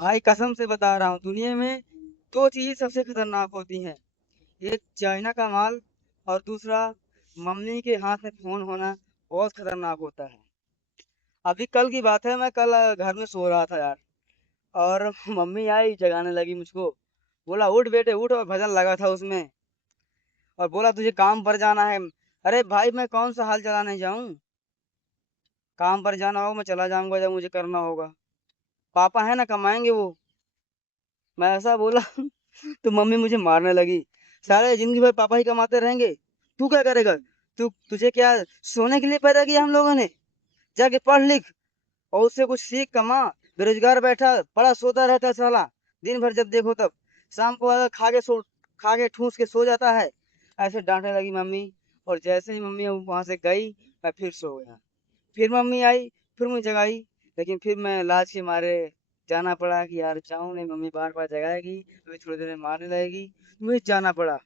भाई कसम से बता रहा हूँ, दुनिया में दो चीज सबसे खतरनाक होती हैं। एक चाइना का माल, और दूसरा मम्मी के हाथ में फोन होना बहुत खतरनाक होता है। अभी कल की बात है, मैं कल घर में सो रहा था यार, और मम्मी आई जगाने लगी मुझको। बोला उठ बेटे उठ, और भजन लगा था उसमें, और बोला तुझे काम पर जाना है। अरे भाई मैं कौन सा हाल चलाने जाऊं, काम पर जाना होगा मैं चला जाऊंगा जब मुझे करना होगा। पापा है ना, कमाएंगे वो। मैं ऐसा बोला तो मम्मी मुझे मारने लगी। सारे जिंदगी भर पापा ही कमाते रहेंगे, तू क्या करेगा? तुझे क्या सोने के लिए पैदा किया हम लोगों ने? जाके पढ़ लिख और उससे कुछ सीख कमा। बेरोजगार बैठा पड़ा सोता रहता है साला, दिन भर जब देखो तब। शाम को अगर खा के ठूस के सो जाता है। ऐसे डांटने लगी मम्मी। और जैसे ही मम्मी वहां से गई, मैं फिर सो गया। फिर मम्मी आई, फिर मुझे जगाई। लेकिन फिर मैं लाज के मारे जाना पड़ा कि यार जाऊं नहीं, मम्मी बार बार जगाएगी, अभी थोड़ी देर में मारने लगेगी। मुझे जाना पड़ा।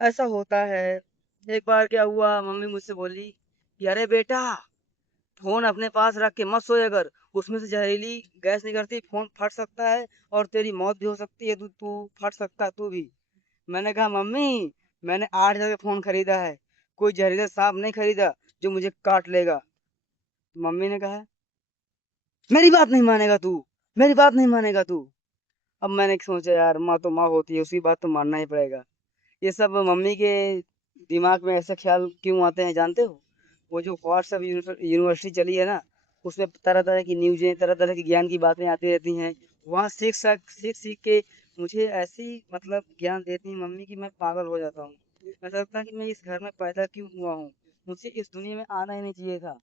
ऐसा होता है। एक बार क्या हुआ, मम्मी मुझसे बोली कि अरे बेटा, फोन अपने पास रख के मत सोए, अगर उसमें से जहरीली गैस निकलती, फोन फट सकता है और तेरी मौत भी हो सकती है, तू तू फट सकता है तू भी। मैंने कहा मम्मी, मैंने 8 जगह फोन खरीदा है, कोई जहरीला सांप नहीं खरीदा जो मुझे काट लेगा। मम्मी ने कहा मेरी बात नहीं मानेगा तू, मेरी बात नहीं मानेगा तू। अब मैंने सोचा यार, माँ तो माँ होती है, उसकी बात तो मानना ही पड़ेगा। ये सब मम्मी के दिमाग में ऐसे ख्याल क्यों आते हैं जानते हो? वो जो व्हाट्सएप यूनिवर्सिटी चली है ना, उसमें तरह तरह की न्यूज़ें, तरह तरह की ज्ञान की बातें आती रहती हैं। वहाँ सीख सीख के मुझे ऐसी मतलब ज्ञान देती है मम्मी की मैं पागल हो जाता हूँ। ऐसा लगता है कि मैं इस घर में पैदा क्यों हुआ हूँ, मुझे इस दुनिया में आना ही नहीं चाहिए था।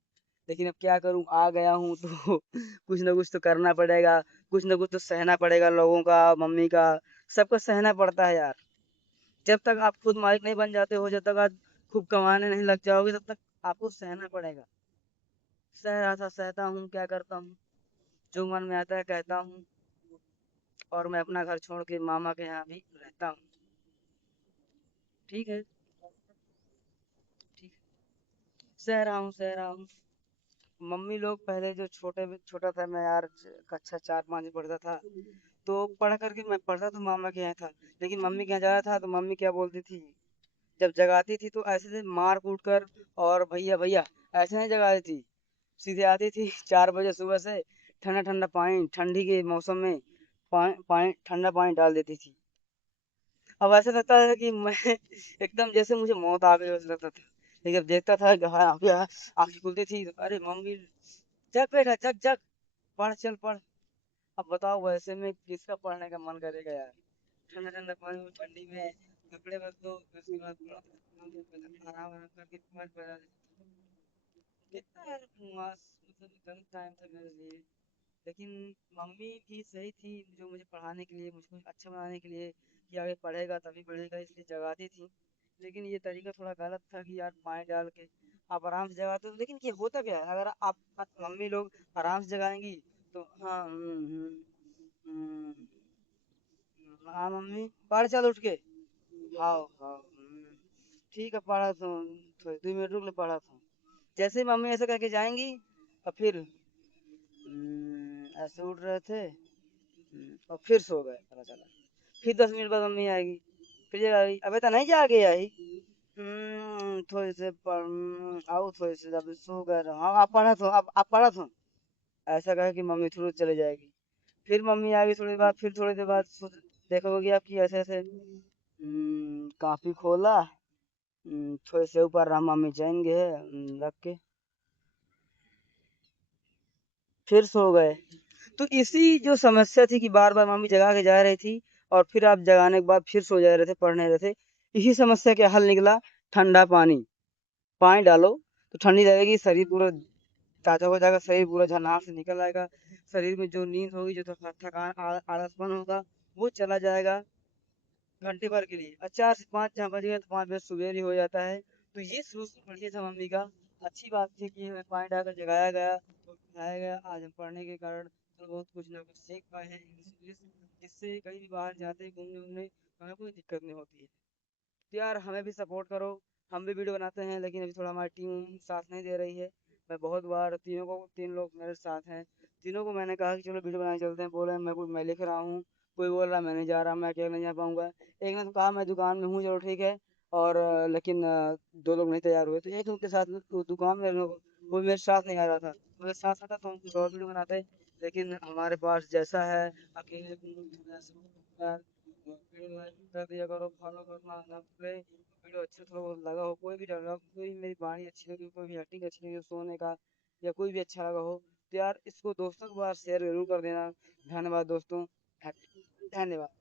लेकिन अब क्या करूँ, आ गया हूँ तो कुछ ना कुछ तो करना पड़ेगा। कुछ ना कुछ तो सहना पड़ेगा, लोगों का, मम्मी का, सबका सहना पड़ता है यार। जब तक आप खुद मालिक नहीं बन जाते हो, जब तक आप खूब कमाने नहीं लग जाओगे, तब तक आपको सहना पड़ेगा। सह रहा था, सहता हूँ, क्या करता हूँ, जो मन में आता है कहता हूँ। और मैं अपना घर छोड़ के मामा के यहाँ भी रहता हूँ। ठीक है, ठीक है। सह रहा हूँ, सह रहा हूँ। मम्मी लोग पहले जो छोटा था मैं यार, कक्षा 4 5 में पढ़ता था, तो पढ़ करके मैं पढ़ता तो मामा के यहाँ था। लेकिन मम्मी के यहाँ जाता था तो मम्मी क्या बोलती थी, जब जगाती थी तो ऐसे से मार कूट कर, और भैया भैया ऐसे नहीं जगाती थी। सीधे आती थी 4 बजे सुबह से, ठंडा ठंडा पानी, ठंडी के मौसम में पानी ठंडा पानी डाल देती थी। अब ऐसा लगता है कि मैं एकदम जैसे मुझे मौत आ गई वैसा लगता था। लेकिन जब देखता था कि हाँ अभी आंखें खुलती थी तो, अरे मम्मी जग बेटा जग जग, पढ़ चल पढ़। अब बताओ वैसे में किसका पढ़ने का मन करेगा यार? ठंडा ठंडा पानी में, ठंडी में कपड़े बदलो, फिर उसके बाद आराम आराम करके पढ़। कितना यार मस्त, मतलब गलत टाइम था मेरे लिए। लेकिन मम्मी भी सही थी, जो मुझे पढ़ाने के लिए, मुझको अच्छा बनाने के लिए, कि आगे पढ़ेगा तभी बढ़ेगा, इसलिए जगाती थी। लेकिन ये तरीका थोड़ा गलत था कि यार पानी डाल के आप आराम से जगाते हो। लेकिन ये होता क्या है, अगर आप मम्मी लोग आराम से जगाएंगी तो हाँ हाँ मम्मी पढ़ चल उठ के, हाँ हाँ ठीक है पढ़ा तो, थोड़ी 2 मिनट रुक ले पढ़ा था। जैसे ही मम्मी ऐसे करके जाएंगी, और फिर ऐसे उठ रहे थे, और फिर सो गए पता चला। फिर 10 मिनट बाद मम्मी आएगी, फिर ये आएगी, अबे तो नहीं जागे आई। थोड़ी से आओ थोड़ी से, अभी सो गए रहो। हाँ आप पढ़ा था, आप पढ़ा था। ऐसा कहे कि मम्मी तुरंत चले जाएगी। फिर मम्मी आएगी थोड़ी बाद, फिर थोड़ी देर बाद देखोगे आपकी ऐसे ऐसे काफी खोला, थोड़े से ऊपर रहा मम्मी जाएंगे रख के, फिर सो गए। तो इसी जो समस्या थी कि बार बार मम्मी जगा के जा रही थी, और फिर आप जगाने के बाद फिर सो जा रहे थे, पढ़ने रहे थे। इसी समस्या का हल निकला, ठंडा पानी। पानी डालो तो ठंडी लगेगी, शरीर पूरा ताजा हो जाएगा, शरीर पूरा झनार से निकल आएगा। शरीर में जो नींद होगी, जो थकान आलसपन होगा, वो चला जाएगा घंटे भर के लिए। और 4 से 5 जहाँ बज गए तो 5 बजे सुबेर ही हो जाता है। तो ये शुरू से बढ़िया था मम्मी का। अच्छी बात थी कि हमें पानी डालकर जगाया गया और उठाया गया। आज हम पढ़ने के कारण थोड़ा बहुत कुछ ना कुछ सीख पाए हैं, इंग्लिश इंग्लिश, जिससे कहीं भी बाहर जाते हैं घूमने उमने, हमें कोई दिक्कत नहीं होती है। तो यार हमें भी सपोर्ट करो। हम भी वीडियो बनाते हैं, लेकिन अभी थोड़ा हमारी टीम साथ नहीं दे रही है। मैं बहुत बार तीन लोग मेरे साथ हैं, तीनों को मैंने कहा कि चलो वीडियो बनाने चलते हैं, बोले मैं लिख रहा हूँ, कोई बोल रहा मैं नहीं जा रहा, मैं अकेला नहीं जा पाऊंगा। एक ने तो कहा मैं दुकान में हूँ, चलो ठीक है। और लेकिन दो लोग नहीं तैयार हुए, तो एक उनके साथ दुकान में वो मेरे साथ नहीं आ रहा था, मेरे साथ आता तो हम कुछ और वीडियो बनाते। लेकिन हमारे पास जैसा है, अकेले कर दिया करो, फॉलो करना ना भूले। वीडियो अच्छा थोड़ा लगा हो, कोई भी डायलॉग, कोई भी मेरी वाणी अच्छी लगी, कोई भी एक्टिंग अच्छी लगी सोने का, या कोई भी अच्छा लगा हो, तो यार इसको दोस्तों के पास शेयर जरूर कर देना। धन्यवाद दोस्तों, धन्यवाद।